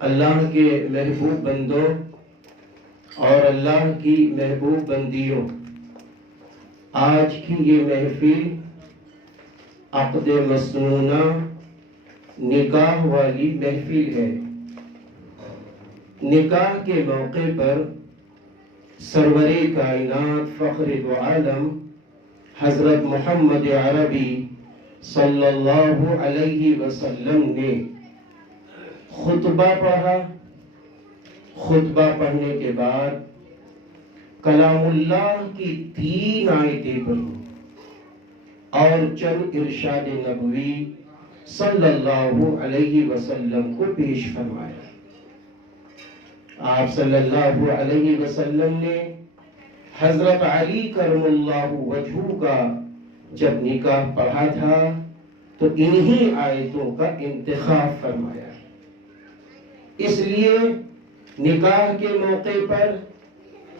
اللہ کے محبوب بندوں اور اللہ کی محبوب بندیوں، آج کی یہ محفل عقد مسنونہ نکاح والی محفل ہے۔ نکاح کے موقع پر سرور کائنات فخر دو عالم حضرت محمد عربی صلی اللہ علیہ وسلم نے خطبہ پڑھا۔ خطبہ پڑھنے کے بعد کلام اللہ کی 3 آیتیں پڑھی اور چند ارشاد نبوی صلی اللہ علیہ وسلم کو پیش فرمایا۔ آپ صلی اللہ علیہ وسلم نے حضرت علی کرم اللہ وجہہ کا جب نکاح پڑھا تھا تو انہی آیتوں کا انتخاب فرمایا۔ اس لیے نکاح کے موقع پر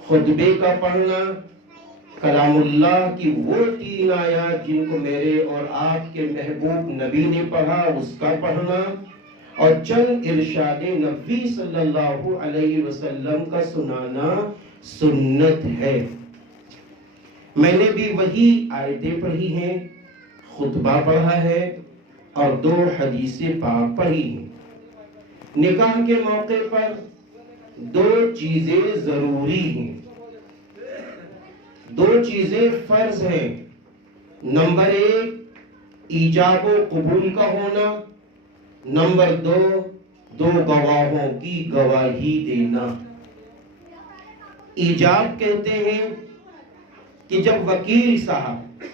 خطبے کا پڑھنا، کلام اللہ کی وہ 3 آیات جن کو میرے اور آپ کے محبوب نبی نے پڑھا اس کا پڑھنا، اور چند ارشاد نبی صلی اللہ علیہ وسلم کا سنانا سنت ہے۔ میں نے بھی وہی آیتیں پڑھی ہیں، خطبہ پڑھا ہے اور 2 حدیث پاک پڑھی ہیں۔ نکاح کے موقع پر 2 چیزیں ضروری ہیں، 2 چیزیں فرض ہیں۔ نمبر 1 ایجاب و قبول کا ہونا، نمبر 2 گواہوں کی گواہی دینا۔ ایجاب کہتے ہیں کہ جب وکیل صاحب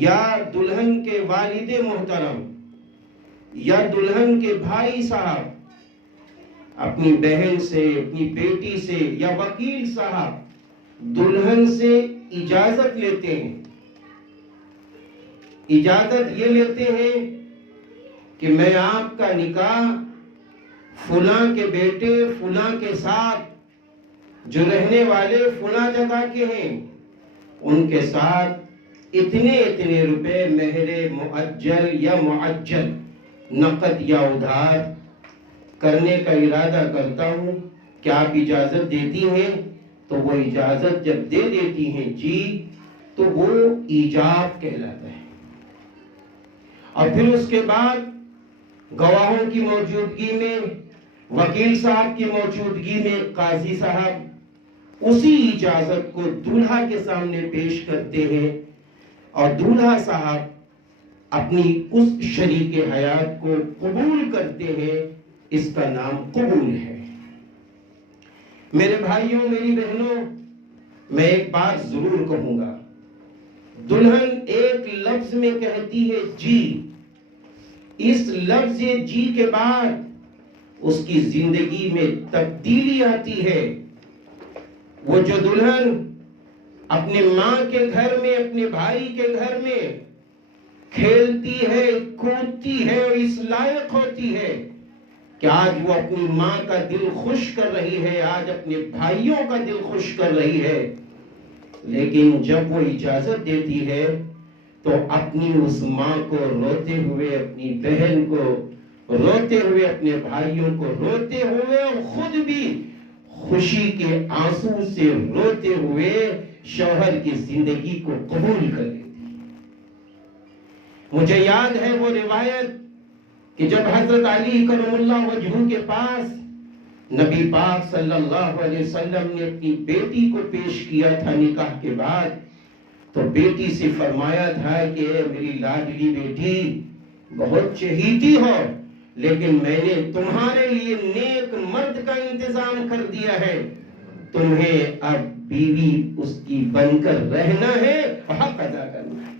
یا دلہن کے والد محترم یا دلہن کے بھائی صاحب اپنی بہن سے، اپنی بیٹی سے، یا وکیل صاحب دلہن سے اجازت لیتے ہیں۔ اجازت یہ لیتے ہیں کہ میں آپ کا نکاح فلاں کے بیٹے فلاں کے ساتھ جو رہنے والے فلاں جگہ کے ہیں ان کے ساتھ اتنے روپے مہر مؤجل یا معجل، نقد یا ادھار کرنے کا ارادہ کرتا ہوں، کیا آپ اجازت دیتی ہیں؟ تو وہ اجازت جب دے دیتی ہیں جی، تو وہ ایجاب کہلاتا ہے۔ اور پھر اس کے بعد گواہوں کی موجودگی میں، وکیل صاحب کی موجودگی میں قاضی صاحب اسی اجازت کو دولہا کے سامنے پیش کرتے ہیں اور دولہا صاحب اپنی اس شریک حیات کو قبول کرتے ہیں۔ اس کا نام قبول ہے۔ میرے بھائیوں، میری بہنوں، میں ایک بات ضرور کہوں گا، دلہن ایک لفظ میں کہتی ہے جی، اس لفظ جی کے بعد اس کی زندگی میں تبدیلی آتی ہے۔ وہ جو دلہن اپنے ماں کے گھر میں، اپنے بھائی کے گھر میں کھیلتی ہے، کودتی ہے اور اس لائق ہوتی ہے کہ آج وہ اپنی ماں کا دل خوش کر رہی ہے، آج اپنے بھائیوں کا دل خوش کر رہی ہے، لیکن جب وہ اجازت دیتی ہے تو اپنی اس ماں کو روتے ہوئے، اپنی بہن کو روتے ہوئے، اپنے بھائیوں کو روتے ہوئے اور خود بھی خوشی کے آنسو سے روتے ہوئے شوہر کی زندگی کو قبول کر لیتی۔ مجھے یاد ہے وہ روایت کہ جب حضرت علی کرم اللہ وجہہ کے پاس نبی پاک صلی اللہ علیہ وسلم نے اپنی بیٹی کو پیش کیا تھا نکاح کے بعد، تو بیٹی سے فرمایا تھا کہ اے میری لاڈلی بیٹی، بہت چہیتی ہو، لیکن میں نے تمہارے لیے نیک مرد کا انتظام کر دیا ہے، تمہیں اب بیوی اس کی بن کر رہنا ہے اور حق ادا کرنا ہے۔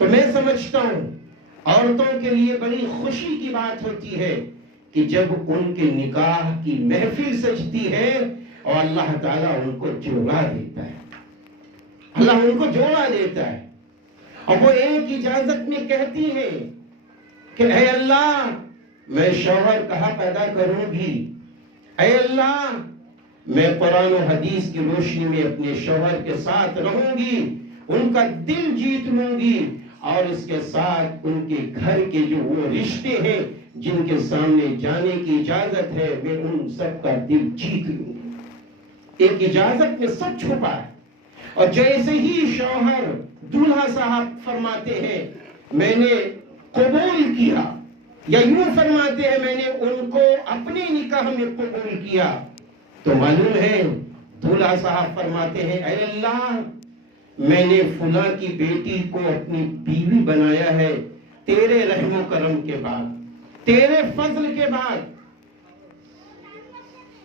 تو میں سمجھتا ہوں عورتوں کے لیے بڑی خوشی کی بات ہوتی ہے کہ جب ان کے نکاح کی محفل سجتی ہے اور اللہ تعالیٰ ان کو جوڑا دیتا ہے، اللہ ان کو جوڑا دیتا ہے، اور وہ ایک اجازت میں کہتی ہے کہ اے اللہ، میں شوہر کا حق ادا کروں گی، اے اللہ، میں قرآن و حدیث کی روشنی میں اپنے شوہر کے ساتھ رہوں گی، ان کا دل جیت لوں گی، اور اس کے ساتھ ان کے گھر کے جو وہ رشتے ہیں جن کے سامنے جانے کی اجازت ہے میں ان سب کا دل جیت لوں گا. ایک اجازت میں سب چھپا ہے. اور جیسے ہی شوہر دولہا صاحب فرماتے ہیں میں نے قبول کیا، یا یوں فرماتے ہیں میں نے ان کو اپنے نکاح میں قبول کیا، تو معلوم ہے دولہا صاحب فرماتے ہیں اے اللہ میں نے فلاں کی بیٹی کو اپنی بیوی بنایا ہے تیرے رحم و کرم کے بعد، تیرے فضل کے بعد،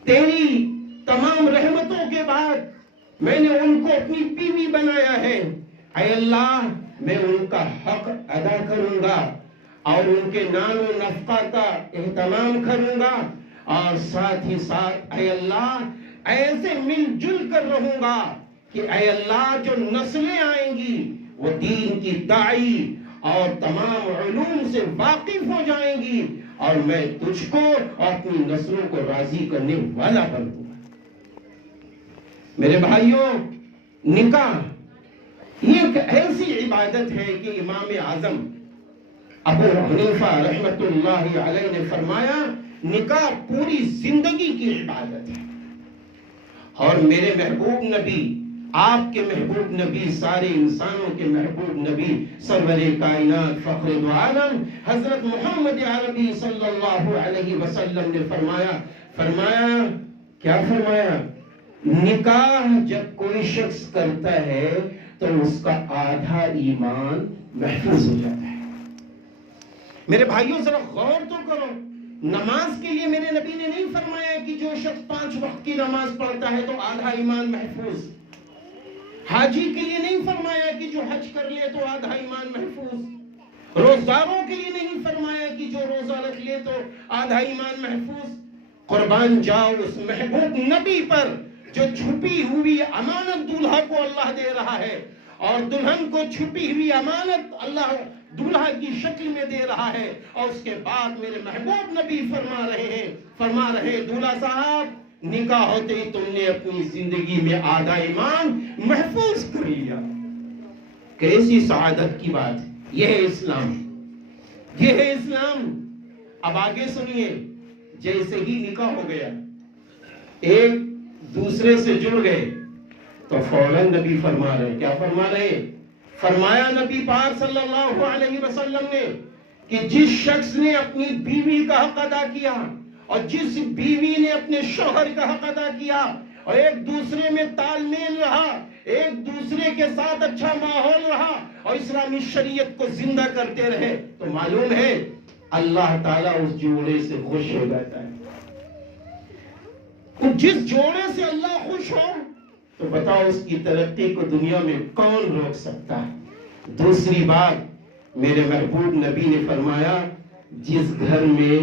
تیری تمام رحمتوں کے بعد میں نے ان کو اپنی بیوی بنایا ہے. اے اللہ میں ان کا حق ادا کروں گا اور ان کے نان و نفقہ کا اہتمام کروں گا، اور ساتھ ہی ساتھ اے اللہ ایسے مل جل کر رہوں گا کہ اے اللہ جو نسلیں آئیں گی وہ دین کی داعی اور تمام علوم سے واقف ہو جائیں گی، اور میں تجھ کو اور اپنی نسلوں کو راضی کرنے والا بنوں گا. میرے بھائیوں، نکاح یہ ایک ایسی عبادت ہے کہ امام اعظم ابو حنیفہ رحمت اللہ علیہ نے فرمایا نکاح پوری زندگی کی عبادت ہے. اور میرے محبوب نبی، آپ کے محبوب نبی، سارے انسانوں کے محبوب نبی، سرور کائنات فخر دو عالم حضرت محمد عربی صلی اللہ علیہ وسلم نے فرمایا کیا فرمایا؟ نکاح جب کوئی شخص کرتا ہے تو اس کا آدھا ایمان محفوظ ہو جاتا ہے. میرے بھائیوں ذرا غور تو کرو، نماز کے لیے میرے نبی نے نہیں فرمایا کہ جو شخص 5 وقت کی نماز پڑھتا ہے تو آدھا ایمان محفوظ. حاجی کے لیے نہیں فرمایا کہ جو حج کر لے تو آدھا ایمان محفوظ. روزداروں کے لیے نہیں فرمایا کہ جو روزہ رکھ لے تو آدھا ایمان محفوظ. قربان جاؤ اس محبوب نبی پر جو چھپی ہوئی امانت دولہا کو اللہ دے رہا ہے، اور دلہن کو چھپی ہوئی امانت اللہ دولہا کی شکل میں دے رہا ہے. اور اس کے بعد میرے محبوب نبی فرما رہے دولہا صاحب نکاح ہوتے ہی تم نے اپنی زندگی میں آدھا ایمان محفوظ کر لیا. کیسی سعادت کی بات ہے. یہ ہے اسلام، یہ ہے اسلام. اب آگے سنیے، جیسے ہی نکاح ہو گیا، ایک دوسرے سے جڑ گئے تو فوراً نبی فرما رہے، کیا فرما رہے؟ فرمایا نبی پاک صلی اللہ علیہ وسلم نے کہ جس شخص نے اپنی بیوی کا حق ادا کیا اور جس بیوی نے اپنے شوہر کا حق ادا کیا اور ایک دوسرے میں تال میل رہا، ایک دوسرے کے ساتھ اچھا ماحول رہا اور اسلامی شریعت کو زندہ کرتے رہے، تو معلوم ہے اللہ تعالیٰ اس جوڑے سے خوش ہو جاتا ہے. جس جوڑے سے اللہ خوش ہو تو بتاؤ اس کی ترقی کو دنیا میں کون روک سکتا ہے. دوسری بات میرے محبوب نبی نے فرمایا جس گھر میں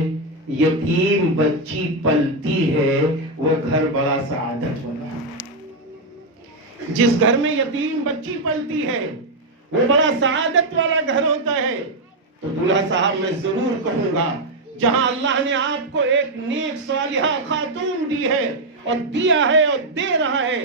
یتیم بچی پلتی ہے وہ گھر بڑا سعادت والا ہے. جس گھر میں یتیم بچی پلتی ہے وہ بڑا سعادت والا گھر ہوتا ہے. تو دولہا صاحب میں ضرور کہوں گا جہاں اللہ نے آپ کو ایک نیک صالحہ خاتون دی ہے اور دیا ہے اور دے رہا ہے،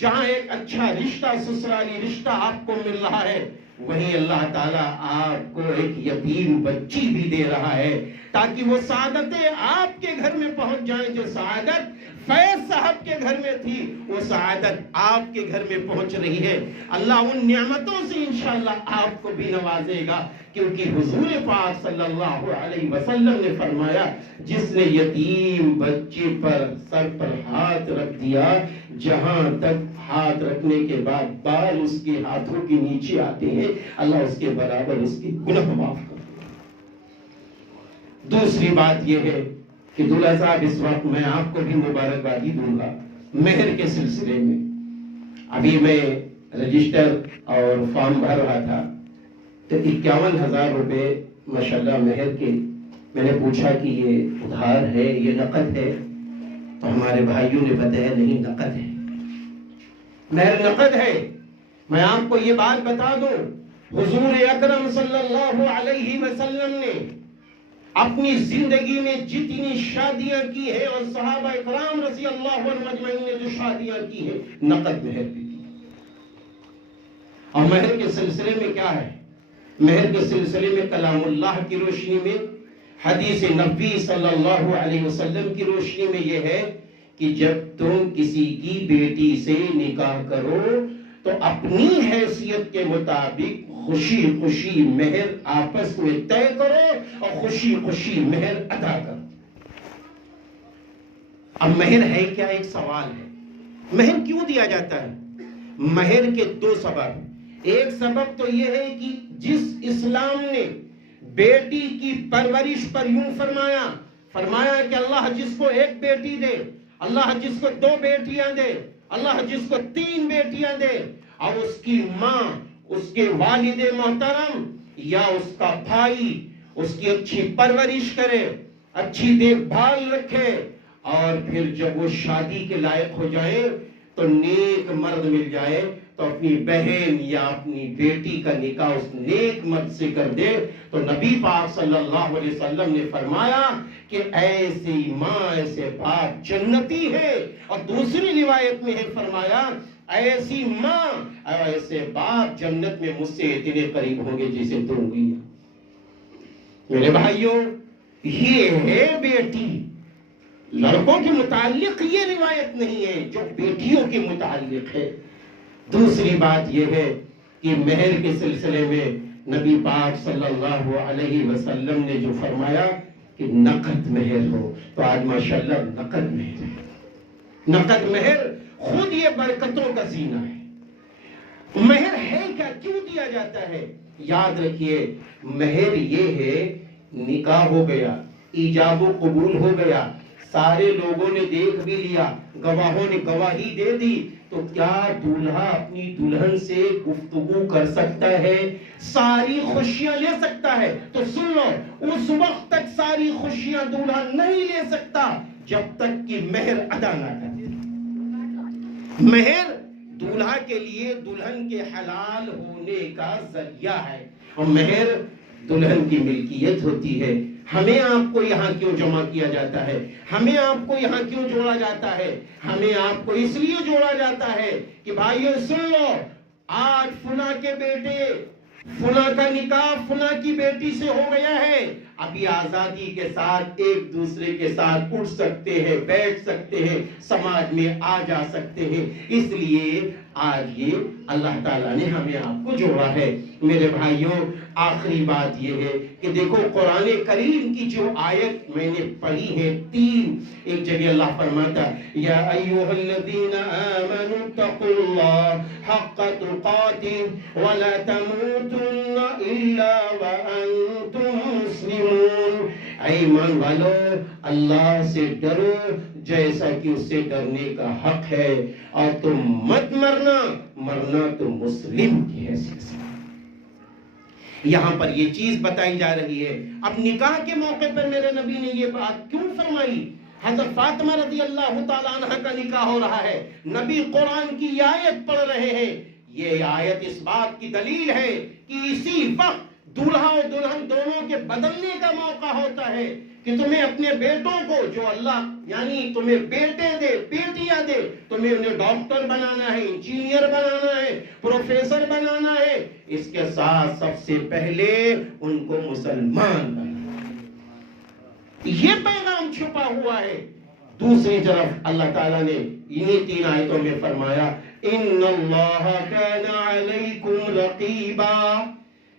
جہاں ایک اچھا رشتہ سسرالی رشتہ آپ کو مل رہا ہے، وہیں اللہ تعالیٰ آپ کو ایک یتیم بچی بھی دے رہا ہے تاکہ وہ سعادتیں آپ کے گھر میں پہنچ جائیں. جو سعادت فیض صاحب کے گھر میں تھی وہ سعادت آپ کے گھر میں پہنچ رہی ہے. اللہ ان نعمتوں سے انشاءاللہ آپ کو بھی نوازے گا، کیونکہ حضور پاک صلی اللہ علیہ وسلم نے فرمایا جس نے یتیم بچے پر سر پر ہاتھ رکھ دیا، جہاں تک ہاتھ رکھنے کے بعد بال اس کے ہاتھوں کے نیچے آتے ہیں، اللہ اس کے برابر اس کے گناہ معاف کرتا ہے. دوسری بات یہ ہے کہ دولہا صاحب اس وقت میں آپ کو بھی مبارکبادی دوں گا مہر کے سلسلے میں. ابھی میں رجسٹر اور فارم بھر رہا تھا تو 51,000 روپے ماشاءاللہ مہر کے. میں نے پوچھا کہ یہ ادھار ہے یہ نقد ہے؟ تو ہمارے بھائیوں نے بتایا نہیں نقد ہے، مہر نقد ہے. میں آپ کو یہ بات بتا دوں حضور اکرم صلی اللہ علیہ وسلم نے اپنی زندگی میں جتنی شادیاں کی ہے اور صحابہ اکرام رضی اللہ عنہم اجمعین نے جو شادیاں کی ہے نقد مہر بھی دی. اور مہر کے سلسلے میں کیا ہے؟ مہر کے سلسلے میں کلام اللہ کی روشنی میں حدیث نبی صلی اللہ علیہ وسلم کی روشنی میں یہ ہے کہ جب تم کسی کی بیٹی سے نکاح کرو تو اپنی حیثیت کے مطابق خوشی خوشی مہر آپس میں طے کرو اور خوشی خوشی مہر ادا کرو۔ اب مہر ہے کیا؟ ایک سوال ہے، مہر کیوں دیا جاتا ہے؟ مہر کے دو سبب۔ ایک سبب تو یہ ہے کہ جس اسلام نے بیٹی کی پرورش پر یوں فرمایا کہ اللہ جس کو ایک بیٹی دے، اللہ جس کو 2 بیٹیاں دے، اللہ جس کو 3 بیٹیاں دے، اور اس کی ماں، اس کے والد محترم یا اس کا بھائی اس کی اچھی پرورش کرے، اچھی دیکھ بھال رکھے، اور پھر جب وہ شادی کے لائق ہو جائے تو نیک مرد مل جائے تو اپنی بہن یا اپنی بیٹی کا نکاح اس نیک مرد سے کر دے، تو نبی پاک صلی اللہ علیہ وسلم نے فرمایا کہ ایسی ماں، ایسے باپ جنتی ہے۔ اور دوسری روایت میں ہے فرمایا ایسی ماں اور ایسے باپ جنت میں مجھ سے اتنے قریب ہوں گے جیسے دو انگلیاں۔ میرے بھائیوں، یہ ہے بیٹی۔ لڑکوں کے متعلق یہ روایت نہیں ہے جو بیٹیوں کے متعلق ہے۔ دوسری بات یہ ہے کہ مہر کے سلسلے میں نبی پاک صلی اللہ علیہ وسلم نے جو فرمایا کہ نقد مہر ہو، تو آج ماشاءاللہ نقد مہر ہے۔ نقد مہر خود یہ برکتوں کا زینہ ہے۔ مہر ہے کیا؟ کیوں دیا جاتا ہے؟ یاد رکھیے، مہر یہ ہے نکاح ہو گیا، ایجاب و قبول ہو گیا، سارے لوگوں نے دیکھ بھی لیا، گواہوں نے گواہی دے دی، تو کیا دولہا اپنی دلہن سے گفتگو کر سکتا ہے؟ ساری خوشیاں لے سکتا ہے؟ تو سن لو، اس وقت تک ساری خوشیاں دولہا نہیں لے سکتا جب تک کہ مہر ادا نہ کر دے۔ مہر دولہا کے لیے دلہن کے حلال ہونے کا ذریعہ ہے، اور مہر دلہن کی ملکیت ہوتی ہے۔ ہمیں آپ کو یہاں کیوں جمع کیا جاتا ہے؟ ہمیں آپ کو یہاں کیوں جوڑا جاتا ہے؟ ہمیں آپ کو اس لیے جوڑا جاتا ہے کہ بھائیو سن لو، آج فلاں کے بیٹے، فلاں کا نکاح فلاں کی بیٹی سے ہو گیا ہے، ابھی آزادی کے ساتھ ایک دوسرے کے ساتھ اٹھ سکتے ہیں، بیٹھ سکتے ہیں، سماج میں آ جا سکتے ہیں۔ اس لیے آج یہ اللہ تعالیٰ نے ہمیں آپ کو جوڑا ہے۔ میرے بھائیوں، آخری بات یہ ہے کہ دیکھو قرآن کریم کی جو آیت میں نے پڑھی ہے 3، ایک جگہ اللہ فرماتا ہے یا ایھا الذین آمنوا اتقوا اللہ حق تقاتہ ولا تموتن الا وانتم مسلمون۔ اے ایمان والو، اللہ سے ڈرو جیسا کہ اس سے ڈرنے کا حق ہے، اور تم مت مرنا تو مسلم کی حیثیت سے۔ یہاں پر یہ چیز بتائی جا رہی ہے۔ اب نکاح کے موقع پر میرے نبی نے یہ بات کیوں فرمائی؟ حضرت فاطمہ رضی اللہ تعالیٰ عنہ کا نکاح ہو رہا ہے، نبی قرآن کی آیت پڑھ رہے ہیں۔ یہ آیت اس بات کی دلیل ہے کہ اسی وقت دولہا اور دلہن دونوں کے بدلنے کا موقع ہوتا ہے کہ تمہیں اپنے بیٹوں کو، جو اللہ یعنی تمہیں بیٹے دے، بیٹیاں دے، تمہیں انہیں ڈاکٹر بنانا ہے، انجینئر بنانا ہے، پروفیسر بنانا ہے، اس کے ساتھ سب سے پہلے ان کو مسلمان بنانا ہے۔ یہ پیغام چھپا ہوا ہے۔ دوسری طرف اللہ تعالیٰ نے انہی 3 آیتوں میں فرمایا ان اللہ کان علیکم رقیبا،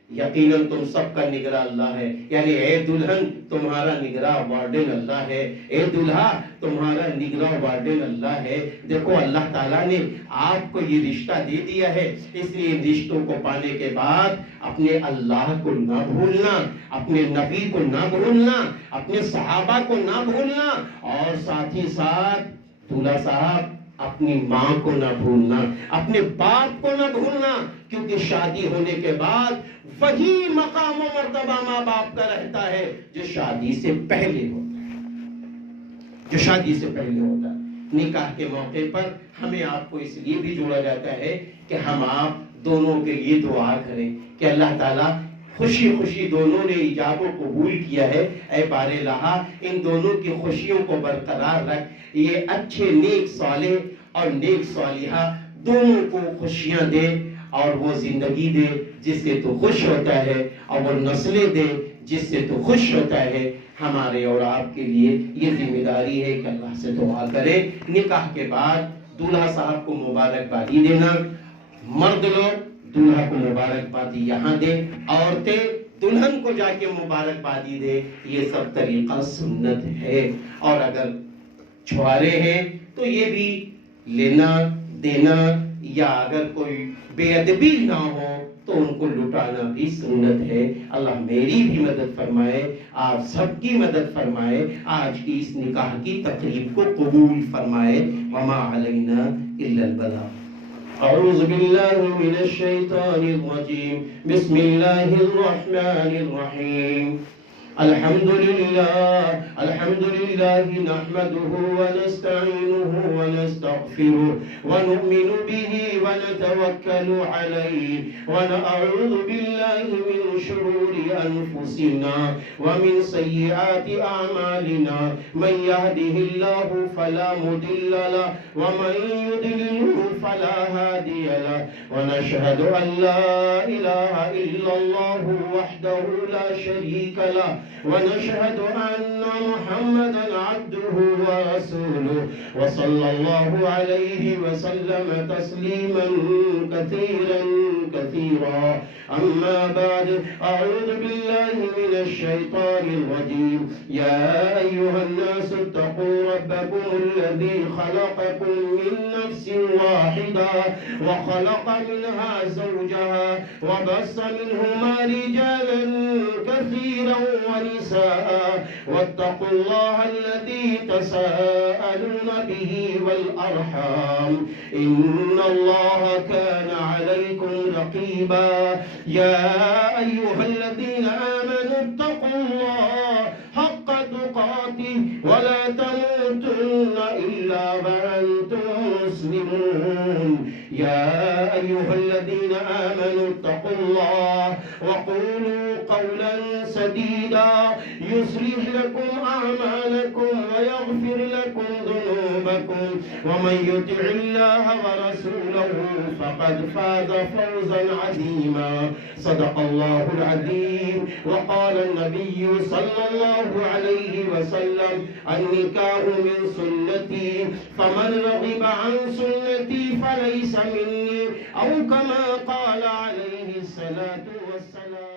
یقیناً تم سب کا نگراں اللہ ہے۔ یعنی اے دلہن تمہارا نگراں وارڈن اللہ ہے، اے دلہا تمہارا نگراں وارڈن اللہ ہے۔ دیکھو اللہ تعالیٰ نے آپ کو یہ رشتہ دے دیا ہے، اس لیے ان رشتوں کو پانے کے بعد اپنے اللہ کو نہ بھولنا، اپنے نبی کو نہ بھولنا، اپنے صحابہ کو نہ بھولنا، اور ساتھ ہی ساتھ دولہا صاحب اپنی ماں کو نہ بھولنا، اپنے باپ کو نہ بھولنا، کیونکہ شادی ہونے کے بعد وہی مقام و مرتبہ ماں باپ کا رہتا ہے جو شادی سے پہلے ہوتا ہے، جو شادی سے پہلے ہوتا ہے۔ نکاح کے موقع پر ہمیں آپ کو اس لیے بھی جوڑا جاتا ہے کہ ہم آپ دونوں کے لیے دعا کریں کہ اللہ تعالیٰ خوشی خوشی دونوں نے ایجاب و قبول کیا ہے، اے بار الہا ان دونوں کی خوشیوں کو برقرار رکھ، یہ اچھے نیک صالح اور نیک صالحہ دونوں کو خوشیاں دے، اور وہ زندگی دے جس سے تو خوش ہوتا ہے، اور وہ نسلیں دے جس سے تو خوش ہوتا ہے. ہمارے اور آپ کے لیے یہ ذمہ داری ہے کہ اللہ سے دعا کرے. نکاح کے بعد دولہا صاحب کو مبارکبادی دینا. مرد لوگ دولہا کو مبارکبادی یہاں دے، عورتیں دلہن کو جا کے مبارکبادی دے. یہ سب طریقہ سنت ہے. اور اگر چھوارے ہیں تو یہ بھی لینا دینا، یا اگر کوئی بے ادبی نہ ہو تو ان کو لٹانا بھی سنت ہے. اللہ میری بھی مدد فرمائے، آپ سب کی مدد فرمائے، آج کی اس نکاح کی تقریب کو قبول فرمائے. وما علینا الا البلاغ. اعوذ باللہ من الشیطان الرجیم. بسم اللہ الرحمن الرحیم. الحمد لله نحمده ونستعينه ونستغفره ونؤمن به ونتوكل عليه ونعوذ بالله من شرور أنفسنا ومن سيئات أعمالنا. من يهده الله فلا مضل له ومن يضلل فلا هادي له. ونشهد أن لا إله إلا الله وحده لا شريك له ونشهد أن محمدا عبده ورسوله وصلى الله عليه وسلم تسليما كثيرا كثيرا. أما بعد، أعوذ بالله من الشيطان الرجيم. يا أيها الناس اتقوا ربكم الذي خلقكم من نفس واحدة وخلق منها زوجها وبث منهما رجالا كثيرا ونساء واتقوا الله الذي تساءلون به والأرحام إن الله كان عليكم رقيبا. يا أيها الذين آمنوا اتقوا الله حق تقاته ولا تموتن إلا وأنتم مسلمون. يا أيها الذين آمنوا اتقوا الله وقولوا قولا سديدا يصلح لكم أعمالكم ويغفر لكم ذنوبكم ومن يطع الله ورسوله فقد فاز فوزا عظيما. صدق الله العظيم. وقال النبي صلى الله عليه وسلم النكاح من سنتي فمن رغب عن سنتي فليس مني، أو كما قال عليه الصلاة والسلام.